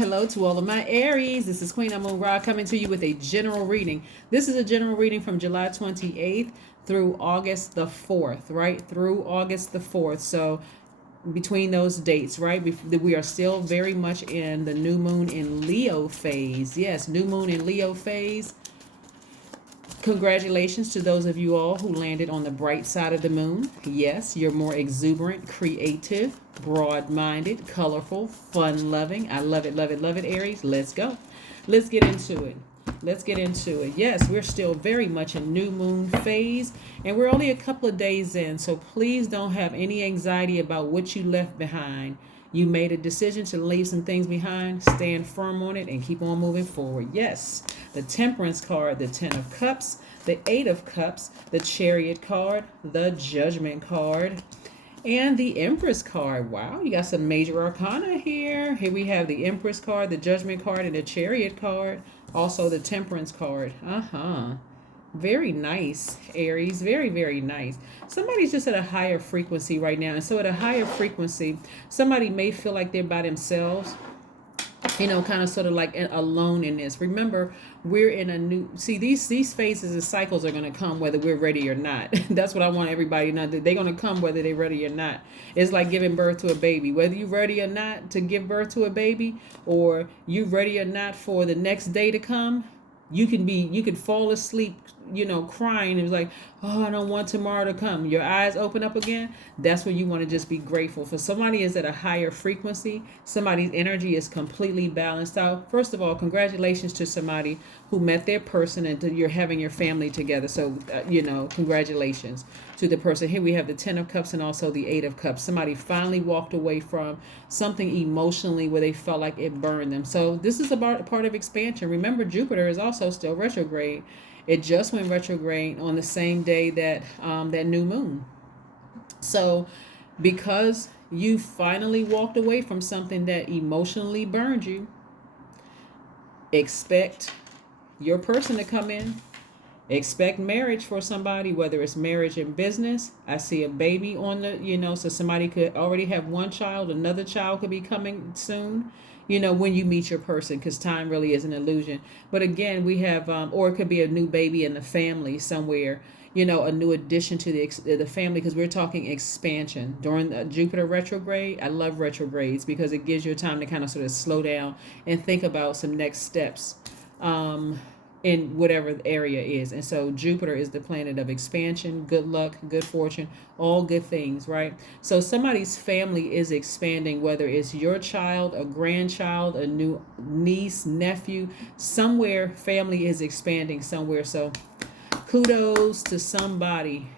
hello to all of my Aries. This is Queen Moon Ra coming to you with a general reading. This is a general reading from July 28th through August the 4th, right? Through August the 4th. So between those dates, right? We are still very much in the new moon in Leo phase. Yes, new moon in Leo phase. Congratulations to those of you all who landed on the bright side of the moon. Yes, you're more exuberant, creative, broad-minded, colorful, fun-loving. I love it, love it, love it, Aries. Let's go. Let's get into it. Let's get into it. Yes, we're still very much in new moon phase, and we're only a couple of days in, so please don't have any anxiety about what you left behind. You made a decision to leave some things behind, stand firm on it, and keep on moving forward. Yes, the Temperance card, the Ten of Cups, the Eight of Cups, the Chariot card, the Judgment card, and the Empress card. Wow, you got some major arcana here. Here we have the Empress card, the Judgment card, and the Chariot card. Also the Temperance card. Very nice, Aries. Very, very nice. Somebody's just at a higher frequency right now. And so at a higher frequency, somebody may feel like they're by themselves, kind of sort of like alone in this. Remember, we're in a new, these phases and cycles are going to come whether we're ready or not. That's what I want everybody to know. They're going to come whether they're ready or not. It's like giving birth to a baby. Whether you're ready or not to give birth to a baby, or you're ready or not for the next day to come, you could fall asleep, crying. It was like, oh, I don't want tomorrow to come. Your eyes open up again. That's where you want to just be grateful for. Somebody is at a higher frequency. Somebody's energy is completely balanced out. First of all, congratulations to somebody who met their person and you're having your family together. So, congratulations to the person. Here we have the Ten of Cups and also the Eight of Cups. Somebody finally walked away from something emotionally where they felt like it burned them. So this is about a part of expansion. Remember, Jupiter is also still retrograde. It just went retrograde on the same day that that new moon. So because you finally walked away from something that emotionally burned you, expect your person to come in. Expect marriage for somebody, whether it's marriage in business. I see a baby on the, so somebody could already have one child. Another child could be coming soon, when you meet your person, because time really is an illusion. But again, we have, or it could be a new baby in the family somewhere, a new addition to the family, because we're talking expansion. During Jupiter retrograde, I love retrogrades because it gives you time to kind of sort of slow down and think about some next steps. In whatever the area is. And so Jupiter is the planet of expansion, good luck, good fortune, all good things, right? So somebody's family is expanding, whether it's your child, a grandchild, a new niece, nephew, somewhere family is expanding somewhere. So kudos to somebody,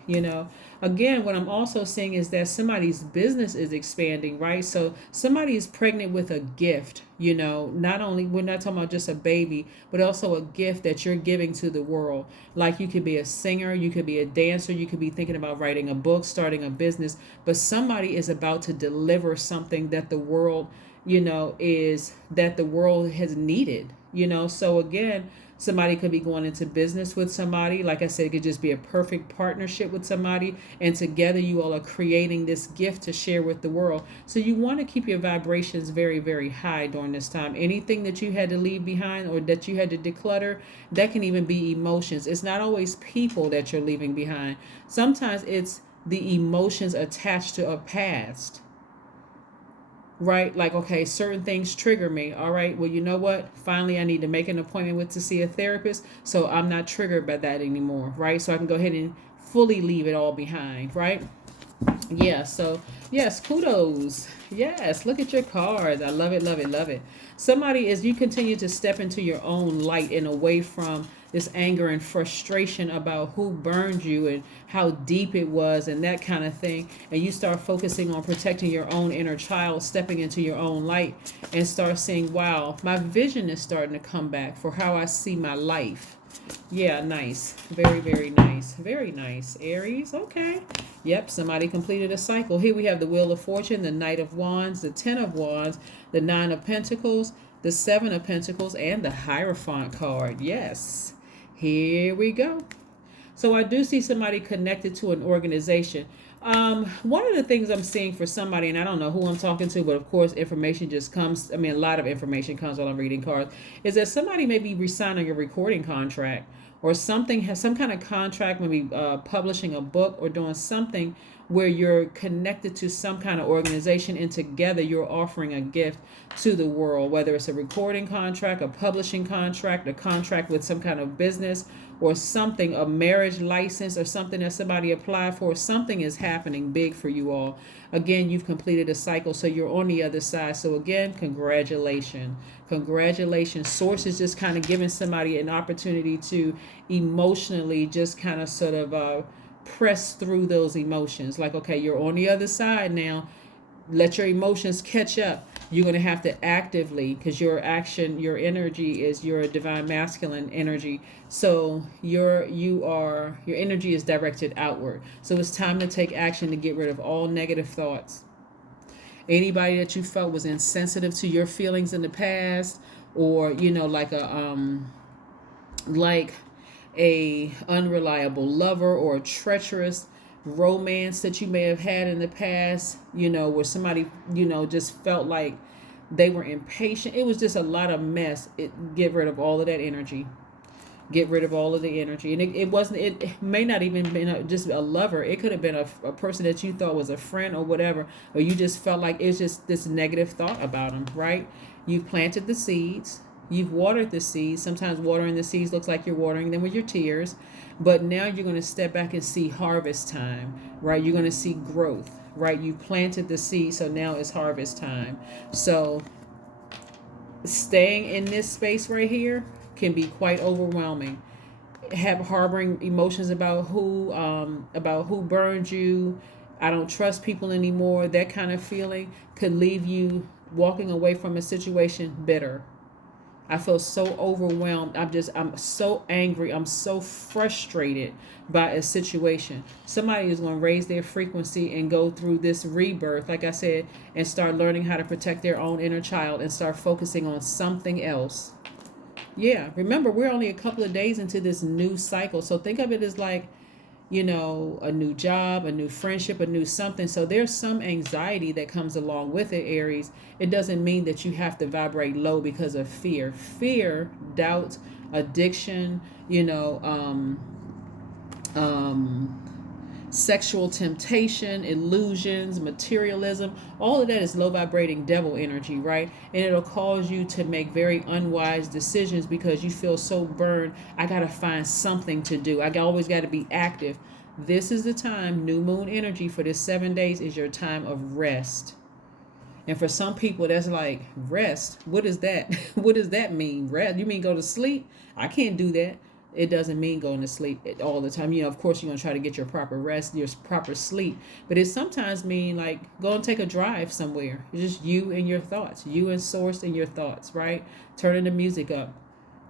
Again, what I'm also seeing is that somebody's business is expanding, right? So somebody is pregnant with a gift, not only, we're not talking about just a baby, but also a gift that you're giving to the world. Like you could be a singer, you could be a dancer, you could be thinking about writing a book, starting a business, but somebody is about to deliver something that the world, that the world has needed, So again, somebody could be going into business with somebody. Like I said, it could just be a perfect partnership with somebody. And together you all are creating this gift to share with the world. So you want to keep your vibrations very, very high during this time. Anything that you had to leave behind or that you had to declutter, that can even be emotions. It's not always people that you're leaving behind. Sometimes it's the emotions attached to a past. Right? Like, okay, certain things trigger me. All right. Well, you know what? Finally, I need to make an appointment to see a therapist. So I'm not triggered by that anymore. Right. So I can go ahead and fully leave it all behind. Right. Yeah. So yes, kudos. Yes. Look at your cards. I love it. Love it. Love it. Somebody, as you continue to step into your own light and away from this anger and frustration about who burned you and how deep it was and that kind of thing, and you start focusing on protecting your own inner child, stepping into your own light and start seeing, wow, my vision is starting to come back for how I see my life. Yeah, nice. Very, very nice. Very nice. Aries, okay. Yep, somebody completed a cycle. Here we have the Wheel of Fortune, the Knight of Wands, the Ten of Wands, the Nine of Pentacles, the Seven of Pentacles, and the Hierophant card. Yes. Here we go. So I do see somebody connected to an organization. One of the things I'm seeing for somebody, and I don't know who I'm talking to, but of course, information just comes. I mean, a lot of information comes while I'm reading cards. Is that somebody may be re-signing a recording contract, or something has some kind of contract, maybe publishing a book or doing something where you're connected to some kind of organization, and together you're offering a gift to the world, whether it's a recording contract, a publishing contract, a contract with some kind of business or something, a marriage license or something that somebody applied for. Something is happening big for you all. Again, you've completed a cycle, so you're on the other side. So again, congratulations. Congratulations. Source is just kind of giving somebody an opportunity to emotionally just kind of sort of press through those emotions. Like, okay, you're on the other side now. Let your emotions catch up. You're going to have to actively, because your action, your energy is your divine masculine energy. So your energy is directed outward. So it's time to take action to get rid of all negative thoughts. Anybody that you felt was insensitive to your feelings in the past, or like a unreliable lover or a treacherous romance that you may have had in the past, where somebody, just felt like they were impatient. It was just a lot of mess. Get rid of all of that energy. Get rid of all of the energy. And it may not even been just a lover. It could have been a person that you thought was a friend or whatever, or you just felt like it's just this negative thought about them, right? You've planted the seeds. You've watered the seeds. Sometimes watering the seeds looks like you're watering them with your tears. But now you're going to step back and see harvest time, right? You're going to see growth, right? You planted the seed, so now it's harvest time. So staying in this space right here can be quite overwhelming. Harboring emotions about who burned you. I don't trust people anymore. That kind of feeling could leave you walking away from a situation bitter. I feel so overwhelmed. I'm so angry. I'm so frustrated by a situation. Somebody is going to raise their frequency and go through this rebirth, like I said, and start learning how to protect their own inner child and start focusing on something else. Yeah, remember, we're only a couple of days into this new cycle. So think of it as like, a new job, a new friendship, a new something. So there's some anxiety that comes along with it, Aries. It doesn't mean that you have to vibrate low because of fear, doubt, addiction, sexual temptation, illusions, materialism. All of that is low vibrating devil energy, right? And it'll cause you to make very unwise decisions because you feel so burned. I got to find something to do. I always got to be active. This is the time, new moon energy for this 7 days is your time of rest. And for some people, that's like, rest? What is that? What does that mean? Rest? You mean go to sleep? I can't do that. It doesn't mean going to sleep all the time. Of course, you're going to try to get your proper rest, your proper sleep. But it sometimes mean like go and take a drive somewhere. It's just you and your thoughts. You and source and your thoughts, right? Turning the music up.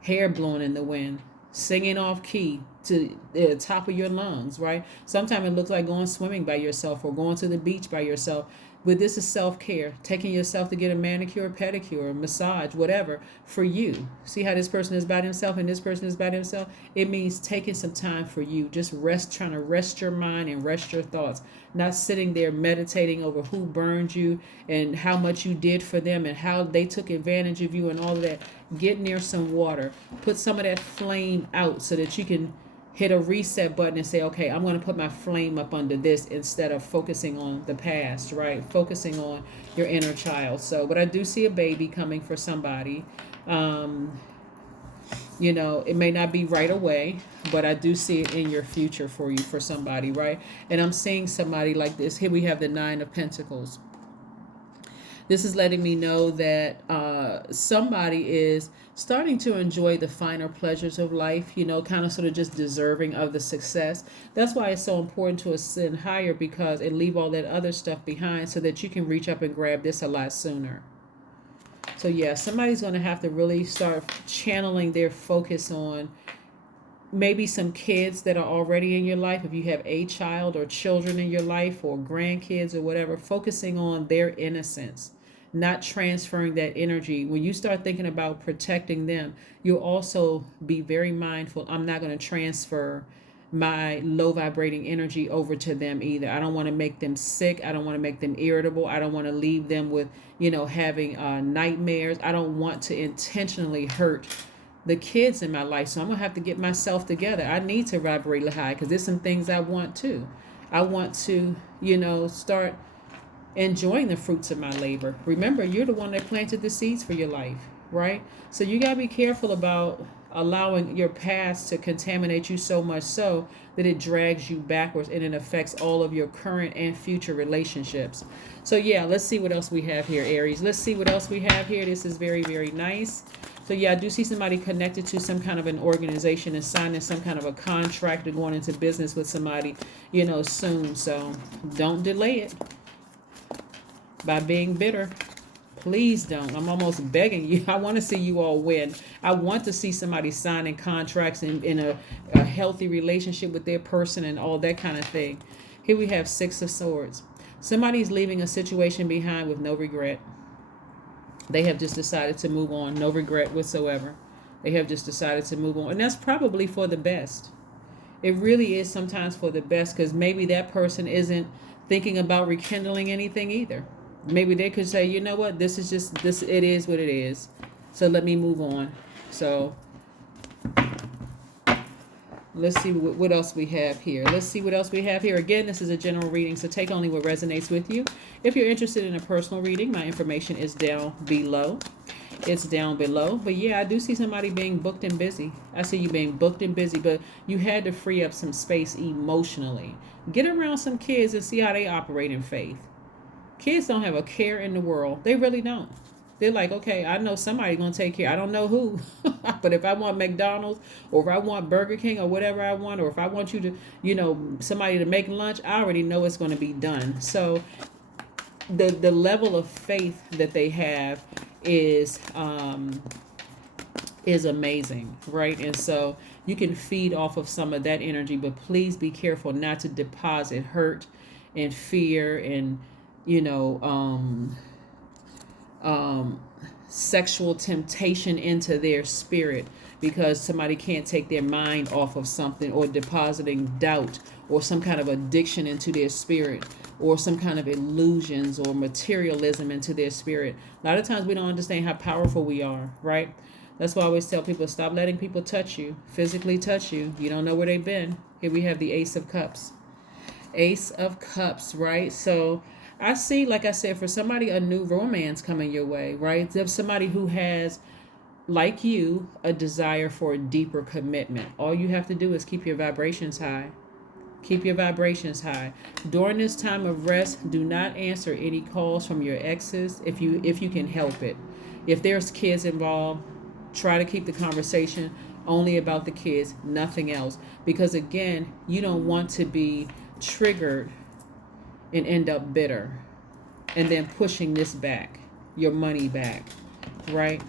Hair blowing in the wind. Singing off key to the top of your lungs, right? Sometimes it looks like going swimming by yourself or going to the beach by yourself. But this is self-care, taking yourself to get a manicure, pedicure, massage, whatever, for you. See how this person is by themselves and this person is by themselves? It means taking some time for you. Just rest, trying to rest your mind and rest your thoughts. Not sitting there meditating over who burned you and how much you did for them and how they took advantage of you and all of that. Get near some water. Put some of that flame out so that you can hit a reset button and say, okay, I'm going to put my flame up under this instead of focusing on the past, right? Focusing on your inner child. So, but I do see a baby coming for somebody. It may not be right away, but I do see it in your future for you, for somebody, right? And I'm seeing somebody like this. Here we have the 9 of Pentacles. This is letting me know that somebody is starting to enjoy the finer pleasures of life, kind of sort of just deserving of the success. That's why it's so important to ascend higher, because it leave all that other stuff behind so that you can reach up and grab this a lot sooner. So yeah, somebody's going to have to really start channeling their focus on maybe some kids that are already in your life. If you have a child or children in your life or grandkids or whatever, focusing on their innocence, not transferring that energy. When you start thinking about protecting them, you'll also be very mindful. I'm not going to transfer my low vibrating energy over to them either. I don't want to make them sick. I don't want to make them irritable. I don't want to leave them with, having nightmares. I don't want to intentionally hurt the kids in my life. So I'm going to have to get myself together. I need to vibrate high because there's some things I want to. I want to, start enjoying the fruits of my labor. Remember, you're the one that planted the seeds for your life, right? So you got to be careful about allowing your past to contaminate you so much so that it drags you backwards and it affects all of your current and future relationships. So yeah, let's see what else we have here, Aries. Let's see what else we have here. This is very, very nice. So yeah, I do see somebody connected to some kind of an organization and signing some kind of a contract or going into business with somebody, soon. So don't delay it by being bitter. Please don't. I'm almost begging you. I want to see you all win. I want to see somebody signing contracts in a healthy relationship with their person and all that kind of thing. Here we have 6 of Swords. Somebody's leaving a situation behind with no regret. They have just decided to move on. No regret whatsoever. They have just decided to move on. And that's probably for the best. It really is sometimes for the best because maybe that person isn't thinking about rekindling anything either. Maybe they could say, you know what, this is just, this, it is what it is. So let me move on. So let's see what else we have here. Let's see what else we have here. Again, this is a general reading, so take only what resonates with you. If you're interested in a personal reading, my information is down below. It's down below. But yeah, I do see somebody being booked and busy. I see you being booked and busy, but you had to free up some space emotionally. Get around some kids and see how they operate in faith. Kids don't have a care in the world. They really don't. They're like, okay, I know somebody's going to take care. I don't know who. But if I want McDonald's or if I want Burger King or whatever I want, or if I want you to, somebody to make lunch, I already know it's going to be done. So the level of faith that they have is amazing, right? And so you can feed off of some of that energy, but please be careful not to deposit hurt and fear and sexual temptation into their spirit, because somebody can't take their mind off of something, or depositing doubt or some kind of addiction into their spirit, or some kind of illusions or materialism into their spirit. A lot of times we don't understand how powerful we are, right? That's why I always tell people, stop letting people touch you, physically touch you. You don't know where they've been. Here we have the Ace of Cups. Ace of Cups, right? So I see, like I said, for somebody, a new romance coming your way, right? There's somebody who has, like you, a desire for a deeper commitment. All you have to do is keep your vibrations high. Keep your vibrations high. During this time of rest, do not answer any calls from your exes if you can help it. If there's kids involved, try to keep the conversation only about the kids, nothing else. Because again, you don't want to be triggered and end up bitter and then pushing this back, your money back, right?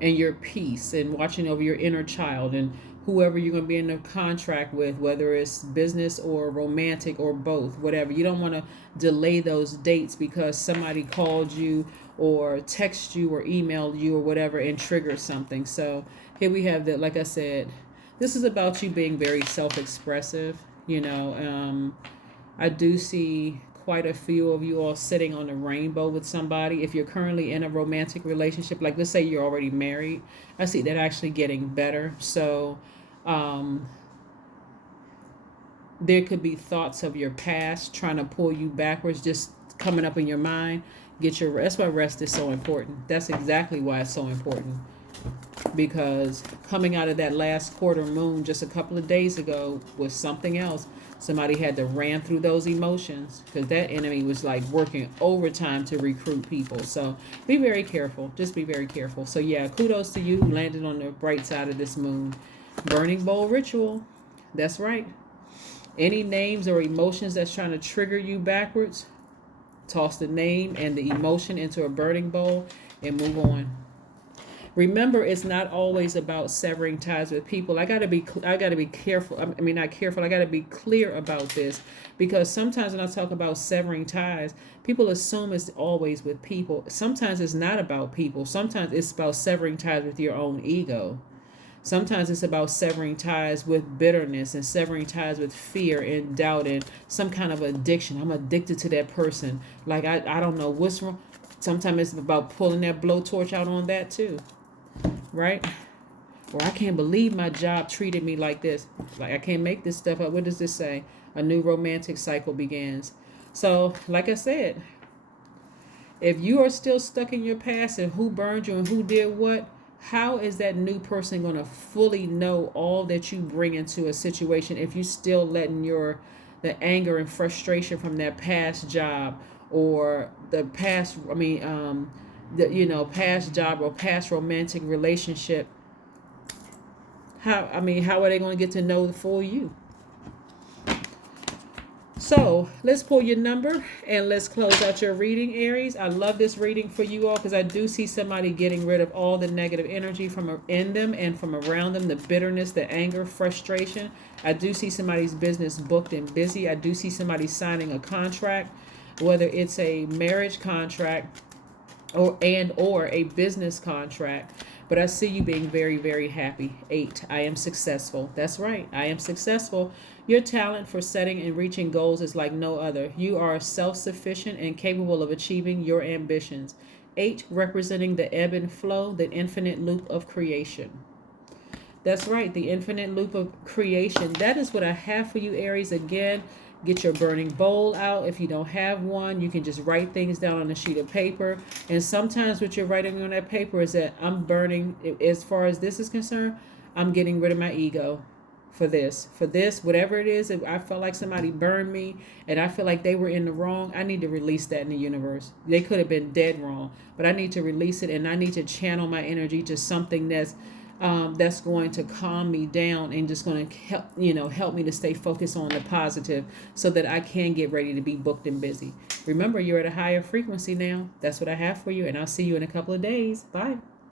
And your peace, and watching over your inner child and whoever you're going to be in a contract with, whether it's business or romantic or both, whatever. You don't want to delay those dates because somebody called you or text you or emailed you or whatever and trigger something. So here we have that. Like I said, this is about you being very self-expressive. I do see quite a few of you all sitting on a rainbow with somebody. If you're currently in a romantic relationship, like let's say you're already married, I see that actually getting better. So there could be thoughts of your past trying to pull you backwards, just coming up in your mind. That's why rest is so important. That's exactly why it's so important. Because coming out of that last quarter moon just a couple of days ago was something else. Somebody had to ran through those emotions because that enemy was like working overtime to recruit people. So be very careful. Just be very careful. So yeah, kudos to you who landed on the bright side of this moon. Burning bowl ritual. That's right. Any names or emotions that's trying to trigger you backwards, toss the name and the emotion into a burning bowl and move on. Remember, it's not always about severing ties with people. I gotta be careful. I mean, not careful. I gotta be clear about this, because sometimes when I talk about severing ties, people assume it's always with people. Sometimes it's not about people. Sometimes it's about severing ties with your own ego. Sometimes it's about severing ties with bitterness and severing ties with fear and doubt and some kind of addiction. I'm addicted to that person. Like, I don't know what's wrong. Sometimes it's about pulling that blowtorch out on that too, right? Or I can't believe my job treated me like this. Like, I can't make this stuff up. What does this say? A new romantic cycle begins. So, like I said, if you are still stuck in your past and who burned you and who did what, how is that new person going to fully know all that you bring into a situation if you still letting the anger and frustration from that past job or the past, past job or past romantic relationship? How are they going to get to know the full you? So let's pull your number and let's close out your reading, Aries. I love this reading for you all because I do see somebody getting rid of all the negative energy from in them and from around them, the bitterness, the anger, frustration. I do see somebody's business booked and busy. I do see somebody signing a contract, whether it's a marriage contract or a business contract. But I see you being very, very happy. 8, I am successful. That's right. I am successful. Your talent for setting and reaching goals is like no other. You are self-sufficient and capable of achieving your ambitions. 8, representing the ebb and flow, the infinite loop of creation. That's right, the infinite loop of creation. That is what I have for you, Aries. Again, get your burning bowl out. If you don't have one, you can just write things down on a sheet of paper. And sometimes what you're writing on that paper is that I'm burning, as far as this is concerned, I'm getting rid of my ego for this, whatever it is. If I felt like somebody burned me and I feel like they were in the wrong, I need to release that in the universe. They could have been dead wrong, but I need to release it, and I need to channel my energy to something that's going to calm me down and just going to help me to stay focused on the positive so that I can get ready to be booked and busy. Remember, you're at a higher frequency now. That's what I have for you, and I'll see you in a couple of days. Bye.